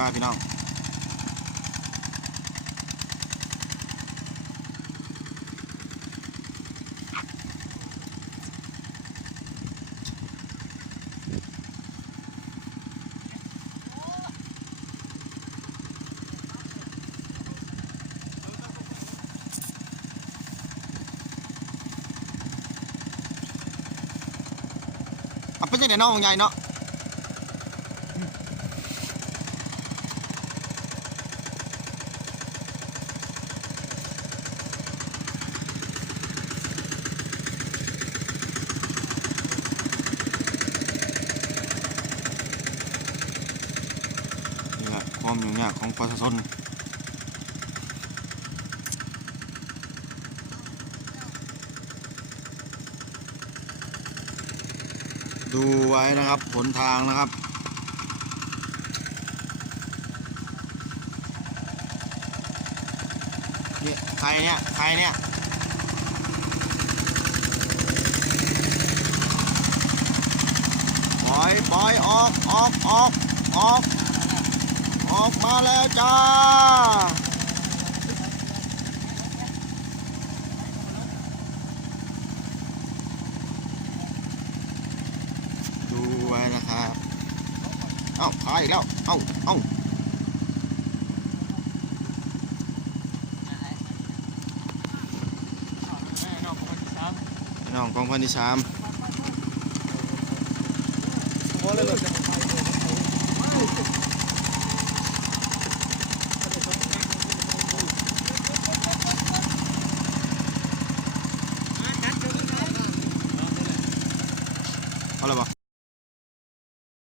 ค่าพี่น้องเอาไปยังไงน้องใหญ่เนาะนี่แหละความยุ่งยากของประชาชนดูไว้นะครับหนทางนะครับนี่ใครเนี่ยปล่อยออกมาแล้วจ้าดูไว้นะครับเอ้าขายอีกแล้วเอ้าน้องกองพันที่3เอาเลยป่ะ